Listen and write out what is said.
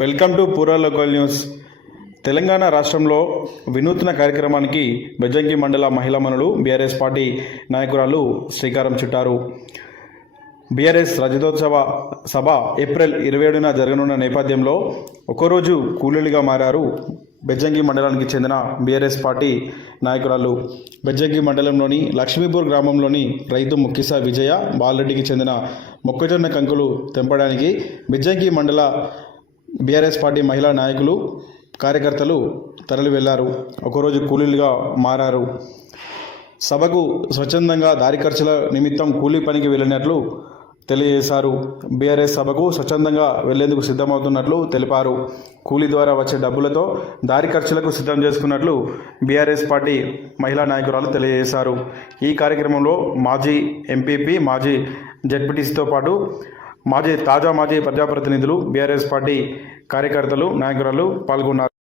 Welcome to Pura local news. Telangana రాష్ట్రంలో వినూత్న కార్యక్రమానికి బెజ్జంకి మండల మహిళా మనులు బీఆర్ఎస్ పార్టీ నాయకురాలు శ్రీకారం చుట్టారు. బీఆర్ఎస్ రజతోత్సవ సభ ఏప్రిల్ ఇరవై ఏడున జరగనున్న నేపథ్యంలో ఒకరోజు కూలీలుగా మారారు బెజ్జంగి మండలానికి చెందిన బీఆర్ఎస్ పార్టీ నాయకురాలు. బెజ్జంగి మండలంలోని లక్ష్మీపూర్ గ్రామంలోని రైతు ముక్కిస విజయ బాలరెడ్డికి చెందిన మొక్కజొన్న కంకులు తెంపడానికి బెజ్జంగి మండల బీఆర్ఎస్ పార్టీ మహిళా నాయకులు కార్యకర్తలు తరలి వెళ్ళారు. ఒకరోజు కూలీలుగా మారారు. సభకు స్వచ్ఛందంగా దారి ఖర్చుల నిమిత్తం కూలీ పనికి వెళ్ళినట్లు తెలియజేశారు. బీఆర్ఎస్ సభకు స్వచ్ఛందంగా వెళ్ళేందుకు సిద్ధమవుతున్నట్లు తెలిపారు. కూలీ ద్వారా వచ్చే డబ్బులతో దారి ఖర్చులకు సిద్ధం చేసుకున్నట్లు బీఆర్ఎస్ పార్టీ మహిళా నాయకురాలు తెలియజేశారు. ఈ కార్యక్రమంలో మాజీ ఎంపీపీ మాజీ జడ్పీటీసీతో పాటు మాజీ తాజా మాజీ ప్రజాప్రతినిధులు బీఆర్ఎస్ పార్టీ కార్యకర్తలు నాయకురాలు పాల్గొన్నారు.